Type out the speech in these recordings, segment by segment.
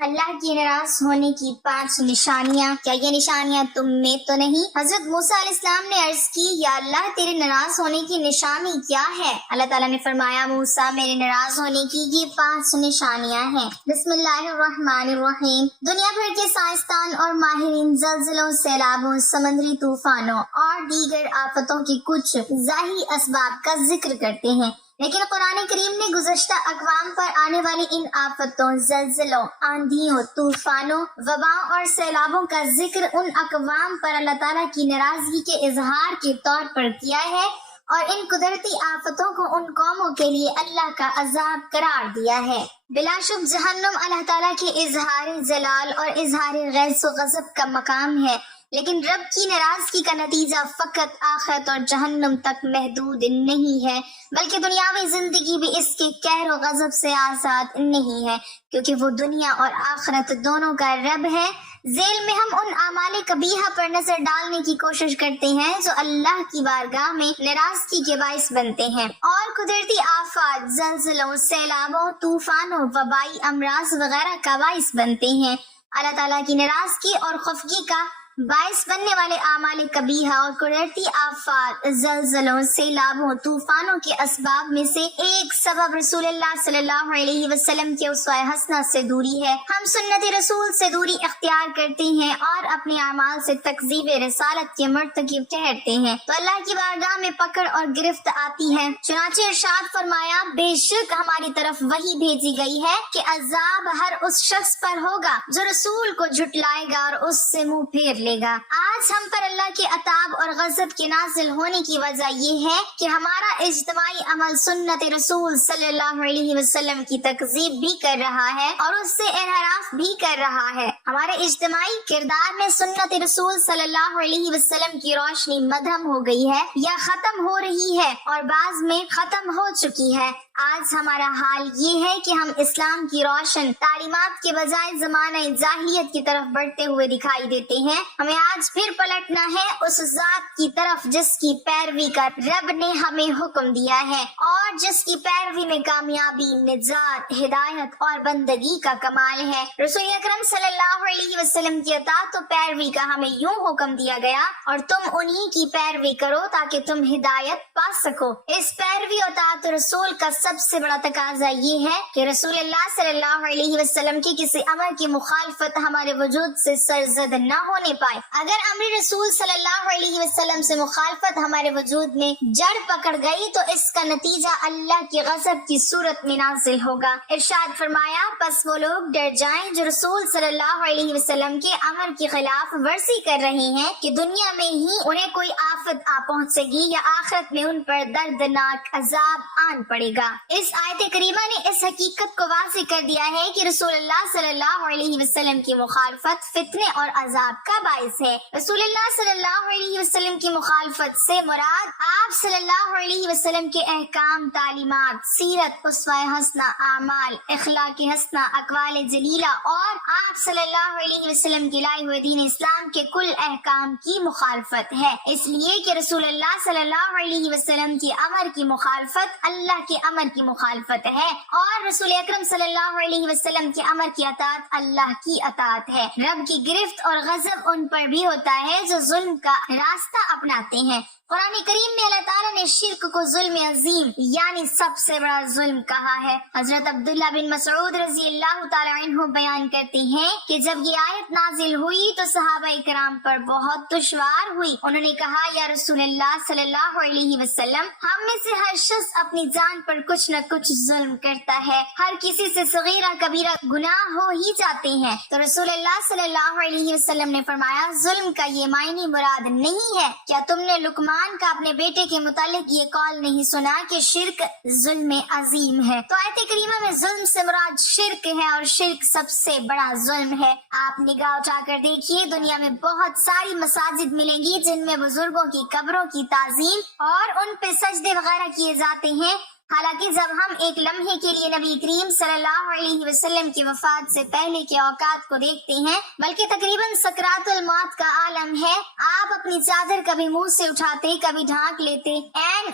اللہ کی ناراض ہونے کی 5 نشانیاں، کیا یہ نشانیاں تم میں تو نہیں؟ حضرت موسیٰ علیہ السلام نے عرض کی، یا اللہ تیرے ناراض ہونے کی نشانی کیا ہے؟ اللہ تعالیٰ نے فرمایا، موسیٰ میرے ناراض ہونے کی یہ 5 نشانیاں ہیں۔ بسم اللہ الرحمن الرحیم۔ دنیا بھر کے سائنسدان اور ماہرین زلزلوں، سیلابوں، سمندری طوفانوں اور دیگر آفتوں کے کچھ ظاہری اسباب کا ذکر کرتے ہیں، لیکن قرآن کریم نے گزشتہ اقوام پر آنے والی ان آفتوں، زلزلوں، آندھیوں، طوفانوں، وباؤں اور سیلابوں کا ذکر ان اقوام پر اللہ تعالیٰ کی ناراضگی کے اظہار کے طور پر کیا ہے، اور ان قدرتی آفتوں کو ان قوموں کے لیے اللہ کا عذاب قرار دیا ہے۔ بلا شک جہنم اللہ تعالیٰ کے اظہار جلال اور اظہار غیظ و غضب کا مقام ہے، لیکن رب کی ناراضگی کا نتیجہ فقط آخرت اور جہنم تک محدود نہیں ہے، بلکہ دنیاوی زندگی بھی اس کے قہر و غضب سے آزاد نہیں ہے، کیونکہ وہ دنیا اور آخرت دونوں کا رب ہے۔ ذیل میں ہم ان اعمال قبیحہ پر نظر ڈالنے کی کوشش کرتے ہیں جو اللہ کی بارگاہ میں ناراضگی کے باعث بنتے ہیں، اور قدرتی آفات، زلزلوں، سیلابوں، طوفانوں، وبائی امراض وغیرہ کا باعث بنتے ہیں۔ اللہ تعالیٰ کی ناراضگی اور خفگی کا باعث بننے والے اعمال قبیحہ اور قدرتی آفات، زلزلوں، سیلابوں، طوفانوں کے اسباب میں سے ایک سبب رسول اللہ صلی اللہ علیہ وسلم کے اسوہ حسنہ سے دوری ہے۔ ہم سنت رسول سے دوری اختیار کرتے ہیں اور اپنے اعمال سے تکذیب رسالت کے مرتکب ٹھہرتے ہیں تو اللہ کی بارگاہ میں پکڑ اور گرفت آتی ہے۔ چنانچہ ارشاد فرمایا، بے شک ہماری طرف وحی بھیجی گئی ہے کہ عذاب ہر اس شخص پر ہوگا جو رسول کو جھٹلائے گا اور اس سے منہ پھیر لے گا۔ آج ہم پر اللہ کے عتاب اور غضب کے نازل ہونے کی وجہ یہ ہے کہ ہمارا اجتماعی عمل سنت رسول صلی اللہ علیہ وسلم کی تکذیب بھی کر رہا ہے اور اس سے انحراف بھی کر رہا ہے۔ ہمارے اجتماعی کردار میں سنت رسول صلی اللہ علیہ وسلم کی روشنی مدھم ہو گئی ہے یا ختم ہو رہی ہے، اور بعض میں ختم ہو چکی ہے۔ آج ہمارا حال یہ ہے کہ ہم اسلام کی روشن تعلیمات کے بجائے زمانہ جاہلیت کی طرف بڑھتے ہوئے دکھائی دیتے ہیں۔ ہمیں آج پھر پلٹنا ہے اس ذات کی طرف جس کی پیروی کا رب نے ہمیں حکم دیا ہے، اور جس کی پیروی میں کامیابی، نجات، ہدایت اور بندگی کا کمال ہے۔ رسول اکرم صلی اللہ علیہ وسلم کی اطاعت و پیروی کا ہمیں یوں حکم دیا گیا، اور تم انہی کی پیروی کرو تاکہ تم ہدایت پا سکو۔ اس پیروی اور اطاعت رسول کا سب سے بڑا تقاضا یہ ہے کہ رسول اللہ صلی اللہ علیہ وسلم کی کسی امر کی مخالفت ہمارے وجود سے سرزد نہ ہونے پائے۔ اگر امر رسول صلی اللہ علیہ وسلم سے مخالفت ہمارے وجود میں جڑ پکڑ گئی تو اس کا نتیجہ اللہ کی غضب کی صورت میں نازل ہوگا۔ ارشاد فرمایا، پس وہ لوگ ڈر جائیں جو رسول صلی اللہ علیہ وسلم کے امر کی خلاف ورزی کر رہے ہیں کہ دنیا میں ہی انہیں کوئی آفت آ پہنچے گی یا آخرت میں ان پر دردناک عذاب آن پڑے گا۔ اس آیت کریمہ نے اس حقیقت کو واضح کر دیا ہے کہ رسول اللہ صلی اللہ علیہ وسلم کی مخالفت فتنے اور عذاب کا باعث ہے۔ رسول اللہ صلی اللہ علیہ وسلم کی مخالفت سے مراد آپ صلی اللہ علیہ وسلم کے احکام، تعلیمات، سیرت، اسوہ حسنہ، اعمال، اخلاق حسنہ، اقوال جلیلہ اور آپ صلی اللہ علیہ وسلم کے لائے ہوئے دین اسلام کے کل احکام کی مخالفت ہے۔ اس لیے کہ رسول اللہ صلی اللہ علیہ وسلم کی امر کی مخالفت اللہ کے امر کی مخالفت ہے، اور رسول اکرم صلی اللہ علیہ وسلم کے امر کی اطاعت اللہ کی اطاعت ہے۔ رب کی گرفت اور غضب ان پر بھی ہوتا ہے جو ظلم کا راستہ اپناتے ہیں۔ قرآن کریم میں اللہ تعالیٰ نے شرک کو ظلم عظیم یعنی سب سے بڑا ظلم کہا ہے۔ حضرت عبداللہ بن مسعود رضی اللہ تعالیٰ عنہ بیان کرتے ہیں کہ جب یہ آیت نازل ہوئی تو صحابہ کرام پر بہت دشوار ہوئی۔ انہوں نے کہا، یا رسول اللہ صلی اللہ علیہ وسلم، ہم میں سے ہر شخص اپنی جان پر کچھ نہ کچھ ظلم کرتا ہے، ہر کسی سے صغیرہ کبیرہ گناہ ہو ہی جاتے ہیں۔ تو رسول اللہ صلی اللہ علیہ وسلم نے فرمایا، ظلم کا یہ معنی مراد نہیں ہے۔ کیا تم نے لقمان کا اپنے بیٹے کے متعلق یہ قول نہیں سنا کہ شرک ظلم عظیم ہے؟ تو آیت کریمہ میں ظلم سے مراد شرک ہے، اور شرک سب سے بڑا ظلم ہے۔ آپ نگاہ اٹھا کر دیکھیے، دنیا میں بہت ساری مساجد ملیں گی جن میں بزرگوں کی قبروں کی تعظیم اور ان پہ سجدے وغیرہ کیے جاتے ہیں، حالانکہ جب ہم ایک لمحے کے لیے نبی کریم صلی اللہ علیہ وسلم کی وفات سے پہلے کے اوقات کو دیکھتے ہیں، بلکہ تقریباً سکرات الموت کا عالم ہے، آپ اپنی چادر کبھی منہ سے اٹھاتے کبھی ڈھانک لیتے۔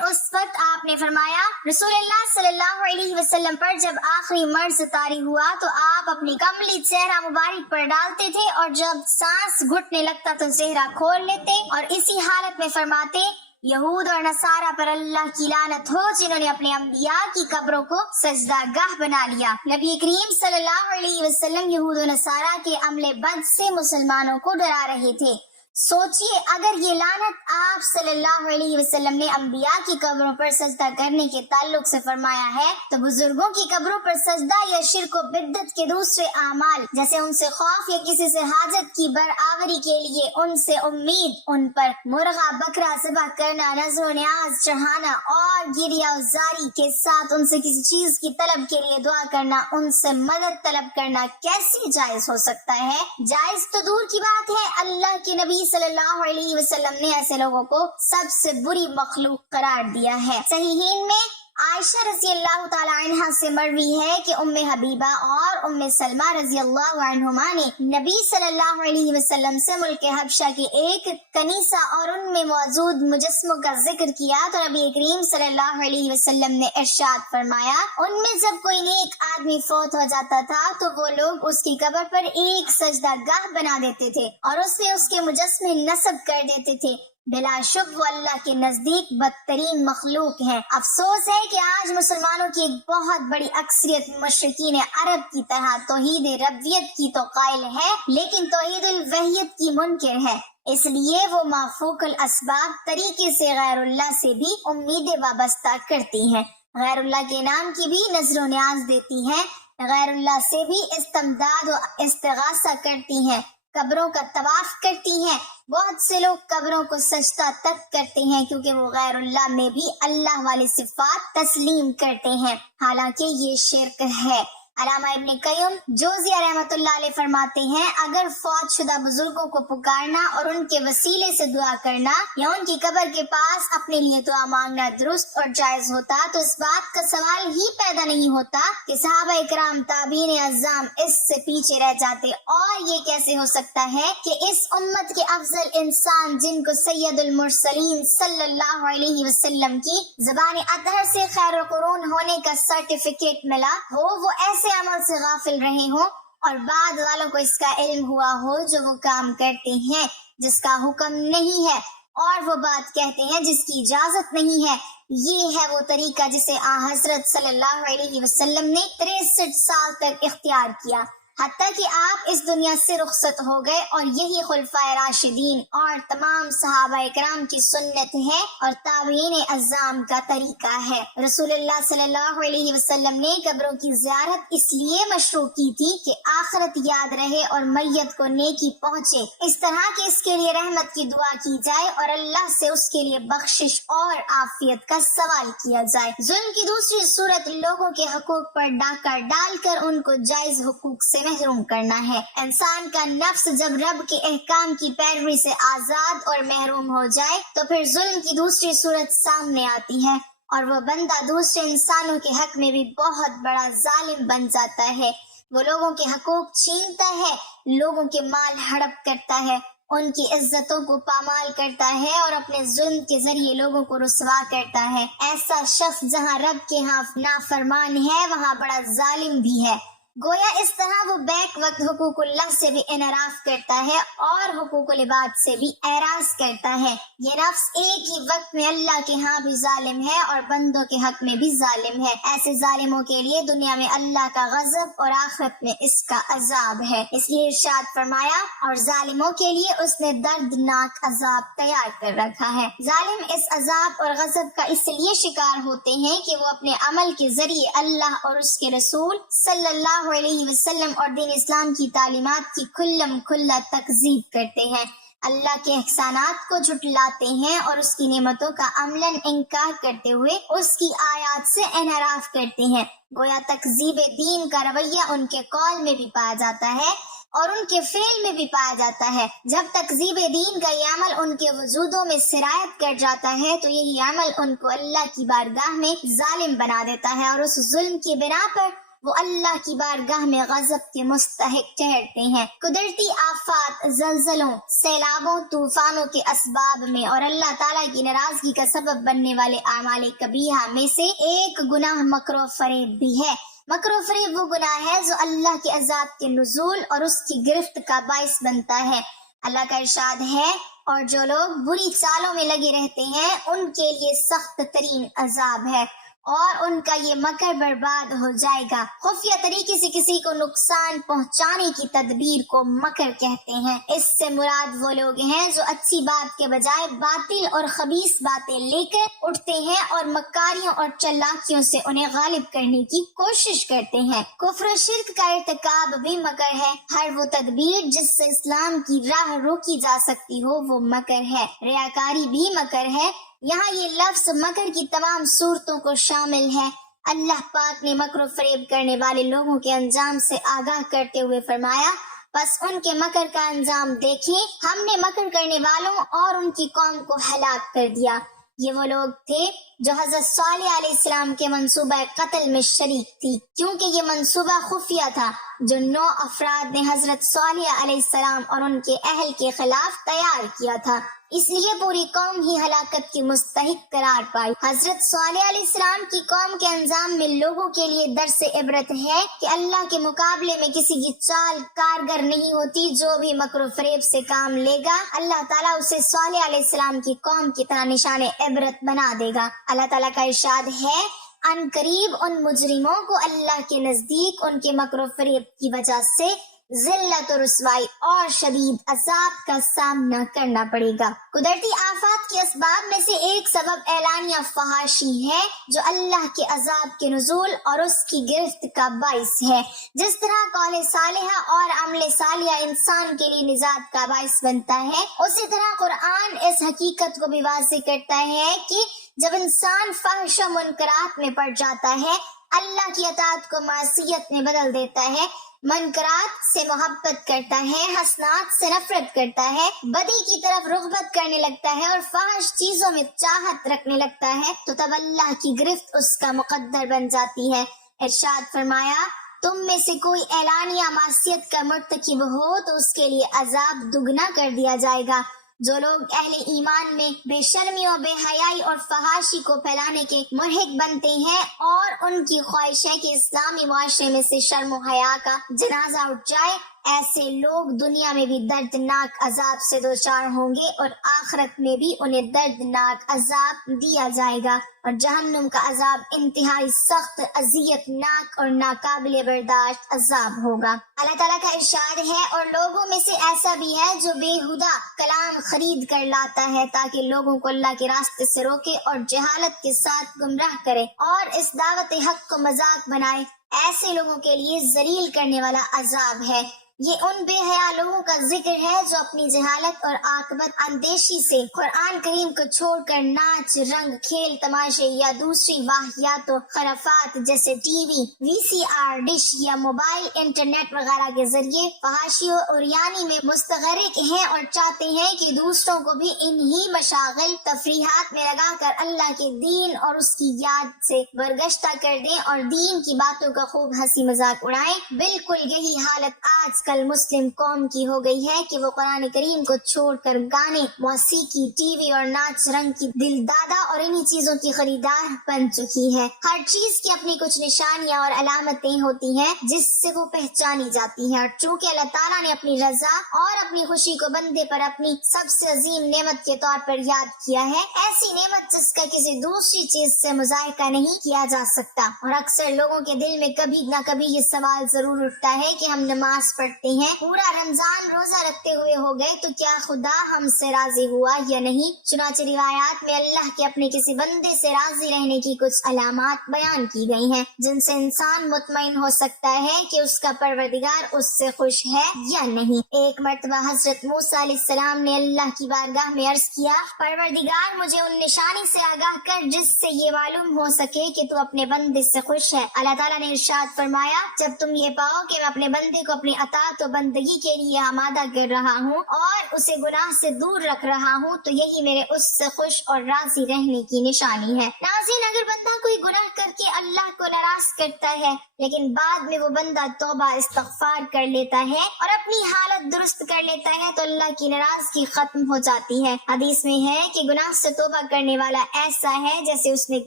اس وقت آپ نے فرمایا رسول اللہ صلی اللہ علیہ وسلم پر جب آخری مرض طاری ہوا تو آپ اپنی کملی چہرہ مبارک پر ڈالتے تھے، اور جب سانس گھٹنے لگتا تو چہرہ کھول لیتے اور اسی حالت میں فرماتے یہود اور نصارہ پر اللہ کی لعنت ہو جنہوں نے اپنے انبیاء کی قبروں کو سجدہ گاہ بنا لیا۔ نبی کریم صلی اللہ علیہ وسلم یہود و نصارہ کے عمل بد سے مسلمانوں کو ڈرا رہے تھے۔ سوچئے اگر یہ لعنت آپ صلی اللہ علیہ وسلم نے انبیاء کی قبروں پر سجدہ کرنے کے تعلق سے فرمایا ہے تو بزرگوں کی قبروں پر سجدہ یا شرک و بدعت کے دوسرے اعمال جیسے ان سے خوف یا کسی سے حاجت کی برآوری کے لیے ان سے امید، ان پر مرغا بکرا ذبح کرنا، نذر و نیاز چڑھانا اور گریہ و زاری کے ساتھ ان سے کسی چیز کی طلب کے لیے دعا کرنا، ان سے مدد طلب کرنا کیسے جائز ہو سکتا ہے؟ جائز تو دور کی بات ہے، اللہ کے نبی صلی اللہ علیہ وسلم نے ایسے لوگوں کو سب سے بری مخلوق قرار دیا ہے۔ صحیحین میں عائشہ رضی اللہ تعالی عنہا سے مروی ہے کہ ام حبیبہ اور ام سلمہ رضی اللہ عنہما نے نبی صلی اللہ علیہ وسلم سے ملک حبشہ کے ایک کنیسہ اور ان میں موجود مجسموں کا ذکر کیا تو نبی کریم صلی اللہ علیہ وسلم نے ارشاد فرمایا ان میں جب کوئی نیک آدمی فوت ہو جاتا تھا تو وہ لوگ اس کی قبر پر ایک سجدہ گاہ بنا دیتے تھے اور اس سے اس کے مجسمے نصب کر دیتے تھے۔ بلا شک وہ اللہ کے نزدیک بدترین مخلوق ہے۔ افسوس ہے کہ آج مسلمانوں کی ایک بہت بڑی اکثریت مشرکین عرب کی طرح توحید ربویت کی تو قائل ہے لیکن توحید الوہیت کی منکر ہے، اس لیے وہ مافوق الاسباب طریقے سے غیر اللہ سے بھی امیدیں وابستہ کرتی ہیں، غیر اللہ کے نام کی بھی نذر و نیاز دیتی ہیں، غیر اللہ سے بھی استمداد و استغاثہ کرتی ہیں، قبروں کا طواف کرتی ہیں۔ بہت سے لوگ قبروں کو سجدہ تک کرتے ہیں کیونکہ وہ غیر اللہ میں بھی اللہ والی صفات تسلیم کرتے ہیں، حالانکہ یہ شرک ہے۔ علامہ ابن قیم جوزیہ رحمۃ اللہ علیہ فرماتے ہیں اگر فوت شدہ بزرگوں کو پکارنا اور ان کے وسیلے سے دعا کرنا یا ان کی قبر کے پاس اپنے لیے دعا مانگنا درست اور جائز ہوتا تو اس بات کا سوال ہی پیدا نہیں ہوتا کہ صحابہ اکرام تابعین اعظام اس سے پیچھے رہ جاتے، اور یہ کیسے ہو سکتا ہے کہ اس امت کے افضل انسان جن کو سید المرسلین صلی اللہ علیہ وسلم کی زبان اطہر سے خیر القرون ہونے کا سرٹیفکیٹ ملا ہو، وہ ایسے عمل سے غافل رہے ہوں اور بعد والوں کو اس کا علم ہوا ہو جو وہ کام کرتے ہیں جس کا حکم نہیں ہے اور وہ بات کہتے ہیں جس کی اجازت نہیں ہے۔ یہ ہے وہ طریقہ جسے حضرت صلی اللہ علیہ وسلم نے 63 سال تک اختیار کیا، حتیٰ کہ آپ اس دنیا سے رخصت ہو گئے، اور یہی خلفائے راشدین اور تمام صحابہ اکرام کی سنت ہے اور تابعین اعظام کا طریقہ ہے۔ رسول اللہ صلی اللہ علیہ وسلم نے قبروں کی زیارت اس لیے مشروع کی تھی کہ آخرت یاد رہے اور میت کو نیکی پہنچے، اس طرح کہ اس کے لیے رحمت کی دعا کی جائے اور اللہ سے اس کے لیے بخشش اور عافیت کا سوال کیا جائے۔ ظلم کی دوسری صورت لوگوں کے حقوق پر ڈاکہ ڈال کر ان کو جائز حقوق سے محروم کرنا ہے۔ انسان کا نفس جب رب کے احکام کی پیروی سے آزاد اور محروم ہو جائے تو پھر ظلم کی دوسری صورت سامنے آتی ہے اور وہ بندہ دوسرے انسانوں کے حق میں بھی بہت بڑا ظالم بن جاتا ہے۔ وہ لوگوں کے حقوق چھینتا ہے، لوگوں کے مال ہڑپ کرتا ہے، ان کی عزتوں کو پامال کرتا ہے اور اپنے ظلم کے ذریعے لوگوں کو رسوا کرتا ہے۔ ایسا شخص جہاں رب کے ہاں نافرمان ہے وہاں بڑا ظالم بھی ہے۔ گویا اس طرح وہ بیک وقت حقوق اللہ سے بھی انحراف کرتا ہے اور حقوق العباد سے بھی اعراض کرتا ہے۔ یہ نفس ایک ہی وقت میں اللہ کے ہاں بھی ظالم ہے اور بندوں کے حق میں بھی ظالم ہے۔ ایسے ظالموں کے لیے دنیا میں اللہ کا غضب اور آخرت میں اس کا عذاب ہے، اس لیے ارشاد فرمایا اور ظالموں کے لیے اس نے دردناک عذاب تیار کر رکھا ہے۔ ظالم اس عذاب اور غضب کا اس لیے شکار ہوتے ہیں کہ وہ اپنے عمل کے ذریعے اللہ اور اس کے رسول صلی اللہ علیہ وسلم اور دین اسلام کی تعلیمات کی کھلم کھلا تکذیب کرتے ہیں، اللہ کے احسانات کو جھٹلاتے ہیں اور اس کی نعمتوں کا عملاً انکار کرتے ہوئے اس کی آیات سے انحراف کرتے ہیں۔ گویا تکذیب دین کا رویہ ان کے قول میں بھی پایا جاتا ہے، اور ان کے فعل میں بھی پایا جاتا ہے۔ جب تکذیب دین کا یہ عمل ان کے وجودوں میں سرایت کر جاتا ہے تو یہی عمل ان کو اللہ کی بارگاہ میں ظالم بنا دیتا ہے، اور اس ظلم کی بنا پر وہ اللہ کی بارگاہ میں غضب کے مستحق ٹھہرتے ہیں۔ قدرتی آفات، زلزلوں، سیلابوں، طوفانوں کے اسباب میں اور اللہ تعالیٰ کی ناراضگی کا سبب بننے والے اعمال کبیحہ میں سے ایک گناہ مکر و فریب بھی ہے۔ مکر و فریب وہ گناہ ہے جو اللہ کے عذاب کے نزول اور اس کی گرفت کا باعث بنتا ہے۔ اللہ کا ارشاد ہے، اور جو لوگ بری چالوں میں لگے رہتے ہیں ان کے لیے سخت ترین عذاب ہے، اور ان کا یہ مکر برباد ہو جائے گا۔ خفیہ طریقے سے کسی کو نقصان پہنچانے کی تدبیر کو مکر کہتے ہیں۔ اس سے مراد وہ لوگ ہیں جو اچھی بات کے بجائے باطل اور خبیث باتیں لے کر اٹھتے ہیں اور مکاریوں اور چالاکیوں سے انہیں غالب کرنے کی کوشش کرتے ہیں۔ کفر و شرک کا ارتکاب بھی مکر ہے۔ ہر وہ تدبیر جس سے اسلام کی راہ روکی جا سکتی ہو وہ مکر ہے۔ ریاکاری بھی مکر ہے۔ یہاں یہ لفظ مکر کی تمام صورتوں کو شامل ہے۔ اللہ پاک نے مکر و فریب کرنے والے لوگوں کے انجام سے آگاہ کرتے ہوئے فرمایا، بس ان کے مکر کا انجام دیکھیں، ہم نے مکر کرنے والوں اور ان کی قوم کو ہلاک کر دیا۔ یہ وہ لوگ تھے جو حضرت صالح علیہ السلام کے منصوبہ قتل میں شریک تھی، کیونکہ یہ منصوبہ خفیہ تھا جو 9 افراد نے حضرت صالح علیہ السلام اور ان کے اہل کے خلاف تیار کیا تھا، اس لیے پوری قوم ہی ہلاکت کی مستحق قرار پائی۔ حضرت صالح علیہ السلام کی قوم کے انجام میں لوگوں کے لیے درس عبرت ہے کہ اللہ کے مقابلے میں کسی کی چال کارگر نہیں ہوتی۔ جو بھی مکر و فریب سے کام لے گا اللہ تعالیٰ اسے صالح علیہ السلام کی قوم کی طرح نشان عبرت بنا دے گا۔ اللہ تعالیٰ کا ارشاد ہے، ان قریب ان مجرموں کو اللہ کے نزدیک ان کے مکر و فریب کی وجہ سے ذلت و رسوائی اور شدید عذاب کا سامنا کرنا پڑے گا۔ قدرتی آفات کے اسباب میں سے ایک سبب اعلانیہ فحاشی ہے جو اللہ کے عذاب کے نزول اور اس کی گرفت کا باعث ہے۔ جس طرح قول صالحہ اور عمل صالحہ انسان کے لیے نجات کا باعث بنتا ہے، اسی طرح قرآن اس حقیقت کو بھی واضح کرتا ہے کہ جب انسان فحش و منکرات میں پڑ جاتا ہے اللہ کی اطاعت کو معصیت میں بدل دیتا ہے، منکرات سے محبت کرتا ہے، حسنات سے نفرت کرتا ہے، بدی کی طرف رغبت کرنے لگتا ہے اور فحش چیزوں میں چاہت رکھنے لگتا ہے، تو تب اللہ کی گرفت اس کا مقدر بن جاتی ہے۔ ارشاد فرمایا، تم میں سے کوئی اعلانیہ معصیت کا مرتکب ہو تو اس کے لیے عذاب دگنا کر دیا جائے گا۔ جو لوگ اہل ایمان میں بے شرمی اور بے حیائی اور فحاشی کو پھیلانے کے مرہق بنتے ہیں اور ان کی خواہش ہے کہ اسلامی معاشرے میں سے شرم و حیا کا جنازہ اٹھ جائے، ایسے لوگ دنیا میں بھی دردناک عذاب سے دوچار ہوں گے اور آخرت میں بھی انہیں دردناک عذاب دیا جائے گا، اور جہنم کا عذاب انتہائی سخت، اذیت ناک اور ناقابل برداشت عذاب ہوگا۔ اللہ تعالیٰ کا ارشاد ہے، اور لوگوں میں سے ایسا بھی ہے جو بےہودہ کلام خرید کر لاتا ہے تاکہ لوگوں کو اللہ کے راستے سے روکے اور جہالت کے ساتھ گمراہ کرے اور اس دعوت حق کو مذاق بنائے، ایسے لوگوں کے لیے ذلیل کرنے والا عذاب ہے۔ یہ ان بے حیا لوگوں کا ذکر ہے جو اپنی جہالت اور عاقبت اندیشی سے قرآن کریم کو چھوڑ کر ناچ، رنگ، کھیل، تماشے یا دوسری واہیات و خرافات جیسے ٹی وی، وی سی آر ڈش یا موبائل انٹرنیٹ وغیرہ کے ذریعے فحاشی و عریانی میں مستغرق ہیں اور چاہتے ہیں کہ دوسروں کو بھی انہی مشاغل تفریحات میں لگا کر اللہ کے دین اور اس کی یاد سے برگشتہ کر دیں اور دین کی باتوں کا خوب ہنسی مذاق اڑائیں۔ بالکل یہی حالت آج کل مسلم قوم کی ہو گئی ہے کہ وہ قرآن کریم کو چھوڑ کر گانے، موسیقی، ٹی وی اور ناچ رنگ کی دل دادا اور انہی چیزوں کی خریدار بن چکی ہے۔ ہر چیز کی اپنی کچھ نشانیاں اور علامتیں ہوتی ہیں جس سے وہ پہچانی جاتی ہیں، اور چونکہ اللہ تعالیٰ نے اپنی رضا اور اپنی خوشی کو بندے پر اپنی سب سے عظیم نعمت کے طور پر یاد کیا ہے، ایسی نعمت جس کا کسی دوسری چیز سے مذائقہ نہیں کیا جا سکتا۔ اور اکثر لوگوں کے دل میں کبھی نہ کبھی یہ سوال ضرور اٹھتا ہے کہ ہم نماز پڑھتے ہیں، پورا رمضان روزہ رکھتے ہوئے ہو گئے، تو کیا خدا ہم سے راضی ہوا یا نہیں؟ چنانچہ روایات میں اللہ کے اپنے کسی بندے سے راضی رہنے کی کچھ علامات بیان کی گئی ہیں جن سے انسان مطمئن ہو سکتا ہے کہ اس کا پروردگار اس سے خوش ہے یا نہیں۔ ایک مرتبہ حضرت موسیٰ علیہ السلام نے اللہ کی بارگاہ میں عرض کیا، پروردگار مجھے ان نشانی سے آگاہ کر جس سے یہ معلوم ہو سکے کہ تو اپنے بندے سے خوش ہے۔ اللہ تعالیٰ نے ارشاد فرمایا، جب تم یہ پاؤ کہ میں اپنے بندے کو اپنی عطا اطاعت و بندگی کے لیے آمادہ کر رہا ہوں اور اسے گناہ سے دور رکھ رہا ہوں تو یہی میرے اس سے خوش اور راضی رہنے کی نشانی ہے۔ ناظرین، اگر بندہ کوئی گناہ کر کے اللہ کو ناراض کرتا ہے لیکن بعد میں وہ بندہ توبہ استغفار کر لیتا ہے اور اپنی حالت درست کر لیتا ہے تو اللہ کی ناراضگی ختم ہو جاتی ہے۔ حدیث میں ہے کہ گناہ سے توبہ کرنے والا ایسا ہے جیسے اس نے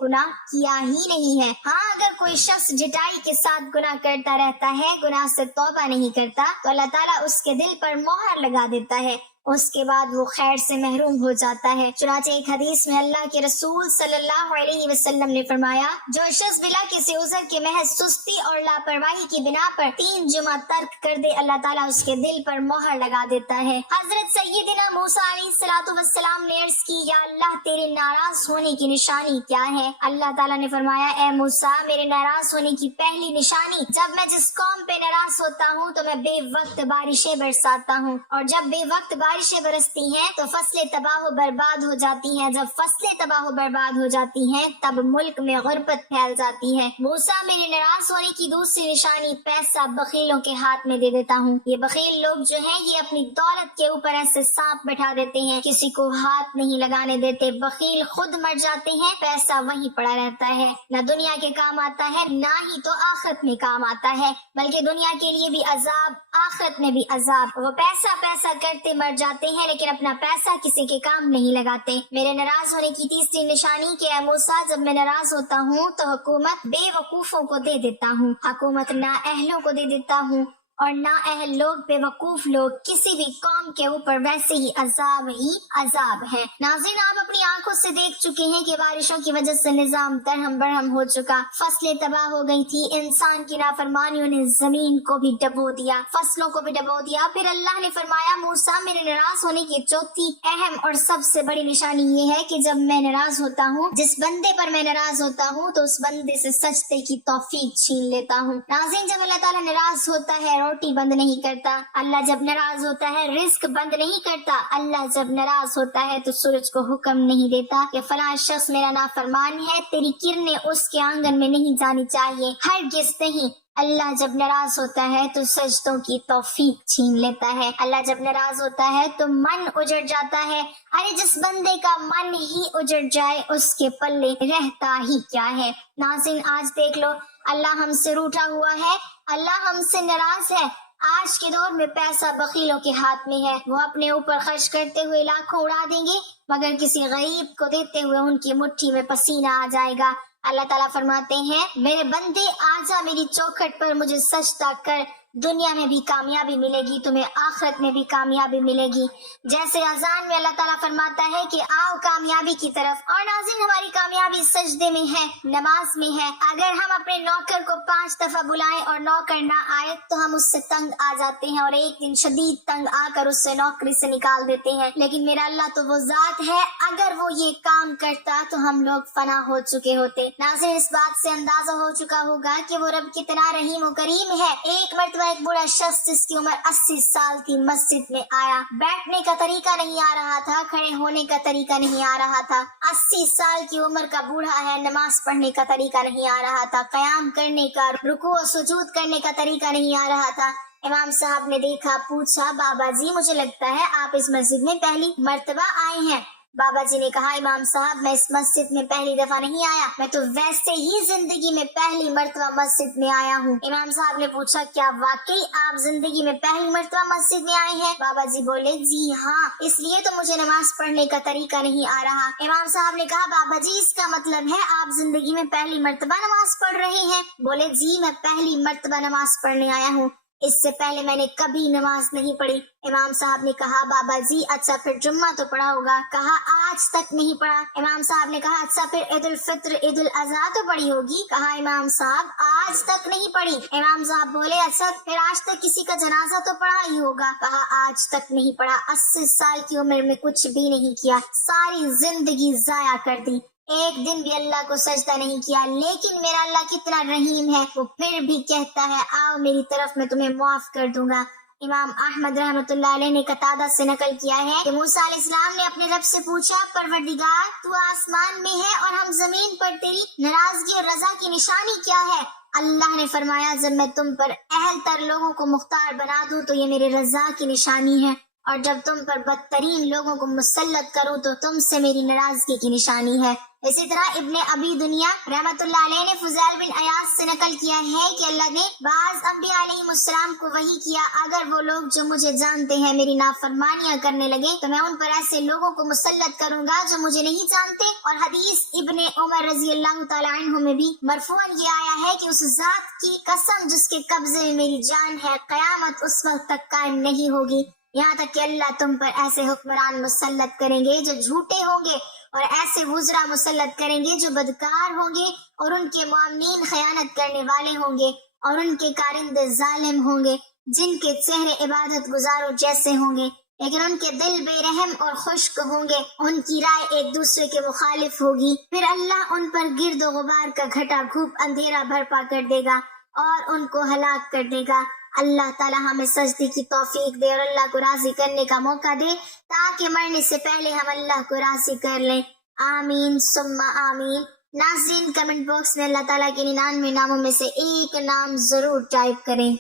گناہ کیا ہی نہیں ہے۔ ہاں، اگر کوئی شخص جٹائی کے ساتھ گناہ کرتا رہتا ہے، گناہ سے توبہ نہیں کرتا تو اللہ تعالیٰ اس کے دل پر مہر لگا دیتا ہے، اس کے بعد وہ خیر سے محروم ہو جاتا ہے۔ چنانچہ ایک حدیث میں اللہ کے رسول صلی اللہ علیہ وسلم نے فرمایا، جو شخص بلا کسی عذر کے محض سستی اور لاپرواہی کی بنا پر 3 جمعہ ترک کر دے، اللہ تعالیٰ اس کے دل پر مہر لگا دیتا ہے۔ حضرت سیدنا موسیٰ علیہ السلام نے عرض کی، یا اللہ تیرے ناراض ہونے کی نشانی کیا ہے؟ اللہ تعالیٰ نے فرمایا، اے موسیٰ، میرے ناراض ہونے کی پہلی نشانی، جب میں جس قوم پہ ناراض ہوتا ہوں تو میں بے وقت بارشیں برساتا ہوں، اور جب بے وقت بارشیں برستی ہیں تو فصلیں تباہ و برباد ہو جاتی ہیں، جب فصلیں تباہ و برباد ہو جاتی ہیں تب ملک میں غربت پھیل جاتی ہے۔ موسیٰ، میرے ناراض ہونے کی دوسری نشانی، پیسہ بخیلوں کے ہاتھ میں دے دیتا ہوں۔ یہ بخیل لوگ جو ہیں یہ اپنی دولت کے اوپر ایسے سانپ بٹھا دیتے ہیں، کسی کو ہاتھ نہیں لگانے دیتے۔ بخیل خود مر جاتے ہیں، پیسہ وہیں پڑا رہتا ہے، نہ دنیا کے کام آتا ہے نہ ہی تو آخرت میں کام آتا ہے، بلکہ دنیا کے لیے بھی عذاب، آخرت میں بھی عذاب۔ وہ پیسہ کرتے مر جاتے ہیں لیکن اپنا پیسہ کسی کے کام نہیں لگاتے۔ میرے ناراض ہونے کی تیسری نشانی کہ اے موسیٰ، جب میں ناراض ہوتا ہوں تو حکومت بے وقوفوں کو دے دیتا ہوں، حکومت نااہلوں کو دے دیتا ہوں، اور نااہل لوگ، بے وقوف لوگ، کسی بھی قوم کے اوپر ویسے ہی عذاب ہے۔ ناظرین، آپ اپنی آنکھوں سے دیکھ چکے ہیں کہ بارشوں کی وجہ سے نظام درہم برہم ہو چکا، فصلیں تباہ ہو گئی تھی، انسان کی نافرمانیوں نے زمین کو بھی ڈبو دیا، فصلوں کو بھی ڈبو دیا۔ پھر اللہ نے فرمایا، موسیٰ، میرے ناراض ہونے کی چوتھی اہم اور سب سے بڑی نشانی یہ ہے کہ جب میں ناراض ہوتا ہوں، جس بندے پر میں ناراض ہوتا ہوں تو اس بندے سے سجدے کی توفیق چھین لیتا ہوں۔ ناظرین، جب اللہ تعالیٰ ناراض ہوتا ہے روٹی بند نہیں کرتا، اللہ جب ناراض ہوتا ہے رزق بند نہیں کرتا، اللہ جب ناراض ہوتا ہے تو سورج کو حکم نہیں دیتا کہ فلاں شخص میرا نافرمان ہے، تیری کرنیں اس کے آنگن میں نہیں جانی چاہیے، ہرگز نہیں۔ اللہ جب ناراض ہوتا ہے تو سجدوں کی توفیق چھین لیتا ہے، اللہ جب ناراض ہوتا ہے تو من اجڑ جاتا ہے۔ ارے جس بندے کا من ہی اجڑ جائے اس کے پلے رہتا ہی کیا ہے۔ ناظرین، آج دیکھ لو، اللہ ہم سے روٹھا ہوا ہے، اللہ ہم سے ناراض ہے۔ آج کے دور میں پیسہ بخیلوں کے ہاتھ میں ہے، وہ اپنے اوپر خرچ کرتے ہوئے لاکھوں اڑا دیں گے مگر کسی غریب کو دیتے ہوئے ان کی مٹھی میں پسینہ آ جائے گا۔ اللہ تعالیٰ فرماتے ہیں، میرے بندے آجا میری چوکھٹ پر مجھے سجدہ کر، دنیا میں بھی کامیابی ملے گی، تمہیں آخرت میں بھی کامیابی ملے گی۔ جیسے اذان میں اللہ تعالیٰ فرماتا ہے کہ آؤ کامیابی کی طرف، اور ناظرین ہماری کامیابی سجدے میں ہے، نماز میں ہے۔ اگر ہم اپنے نوکر کو 5 دفعہ بلائیں اور نوکر نہ آئے تو ہم اس سے تنگ آ جاتے ہیں اور ایک دن شدید تنگ آ کر اس سے نوکری سے نکال دیتے ہیں، لیکن میرا اللہ تو وہ ذات ہے، اگر وہ یہ کام کرتا تو ہم لوگ فنا ہو چکے ہوتے۔ ناظرین، اس بات سے اندازہ ہو چکا ہوگا کہ وہ رب کتنا رحیم و کریم ہے۔ ایک مرتبہ ایک بوڑھا شخص جس کی عمر 80 سال تھی مسجد میں آیا، بیٹھنے کا طریقہ نہیں آ رہا تھا، کھڑے ہونے کا طریقہ نہیں آ رہا تھا۔ 80 سال کی عمر کا بوڑھا ہے، نماز پڑھنے کا طریقہ نہیں آ رہا تھا، قیام کرنے کا، رکوع و سجود کرنے کا طریقہ نہیں آ رہا تھا۔ امام صاحب نے دیکھا، پوچھا، بابا جی مجھے لگتا ہے آپ اس مسجد میں پہلی مرتبہ آئے ہیں۔ بابا جی نے کہا، امام صاحب میں اس مسجد میں پہلی دفعہ نہیں آیا، میں تو ویسے ہی زندگی میں پہلی مرتبہ مسجد میں آیا ہوں۔ امام صاحب نے پوچھا، کیا واقعی آپ زندگی میں پہلی مرتبہ مسجد میں آئے ہیں؟ بابا جی بولے، جی ہاں، اس لیے تو مجھے نماز پڑھنے کا طریقہ نہیں آ رہا۔ امام صاحب نے کہا، بابا جی اس کا مطلب ہے آپ زندگی میں پہلی مرتبہ نماز پڑھ رہے ہیں؟ بولے، جی میں پہلی مرتبہ نماز پڑھنے آیا ہوں، اس سے پہلے میں نے کبھی نماز نہیں پڑھی۔ امام صاحب نے کہا، بابا جی اچھا پھر جمعہ تو پڑھا ہوگا؟ کہا، آج تک نہیں پڑھا۔ امام صاحب نے کہا، اچھا پھر عید الفطر عید الاضحیٰ تو پڑھی ہوگی؟ کہا امام صاحب، آج تک نہیں پڑھی۔ امام صاحب بولے، اچھا پھر آج تک کسی کا جنازہ تو پڑھا ہی ہوگا؟ کہا، آج تک نہیں پڑھا۔ 80 سال کی عمر میں کچھ بھی نہیں کیا، ساری زندگی ضائع کر دی، ایک دن بھی اللہ کو سجدہ نہیں کیا، لیکن میرا اللہ کتنا رحیم ہے، وہ پھر بھی کہتا ہے، آؤ میری طرف میں تمہیں معاف کر دوں گا۔ امام احمد رحمۃ اللہ علیہ نے قتادہ سے نقل کیا ہے کہ موسیٰ علیہ السلام نے اپنے رب سے پوچھا، پروردگار تو آسمان میں ہے اور ہم زمین پر، تیری ناراضگی اور رضا کی نشانی کیا ہے؟ اللہ نے فرمایا جب میں تم پر اہل تر لوگوں کو مختار بنا دوں تو یہ میرے رضا کی نشانی ہے، اور جب تم پر بدترین لوگوں کو مسلط کروں تو تم سے میری ناراضگی کی نشانی ہے۔ اسی طرح ابن ابی دنیا رحمۃ اللہ علیہ نے فضیل بن عیاض سے نقل کیا ہے کہ اللہ نے بعض انبیاء علیہ السلام کو وحی کیا، اگر وہ لوگ جو مجھے جانتے ہیں میری نافرمانیاں کرنے لگے تو میں ان پر ایسے لوگوں کو مسلط کروں گا جو مجھے نہیں جانتے۔ اور حدیث ابن عمر رضی اللہ تعالی عنہ میں بھی مرفوعاً یہ آیا ہے کہ اس ذات کی قسم جس کے قبضے میں میری جان ہے، قیامت اس وقت تک قائم نہیں ہوگی یہاں تک کہ اللہ تم پر ایسے حکمران مسلط کریں گے جو جھوٹے ہوں گے، اور ایسے وزراء مسلط کریں گے جو بدکار ہوں گے، اور ان کے معاملین خیانت کرنے والے ہوں گے، اور ان کے کارندے ظالم ہوں گے جن کے چہرے عبادت گزاروں جیسے ہوں گے لیکن ان کے دل بے رحم اور خشک ہوں گے، ان کی رائے ایک دوسرے کے مخالف ہوگی۔ پھر اللہ ان پر گرد و غبار کا گھٹا گھوپ اندھیرا برپا کر دے گا اور ان کو ہلاک کر دے گا۔ اللہ تعالی ہمیں سجدے کی توفیق دے اور اللہ کو راضی کرنے کا موقع دے تاکہ مرنے سے پہلے ہم اللہ کو راضی کر لیں۔ آمین ثم آمین۔ ناظرین، کمنٹ باکس میں اللہ تعالیٰ کے 99 ناموں میں سے ایک نام ضرور ٹائپ کریں۔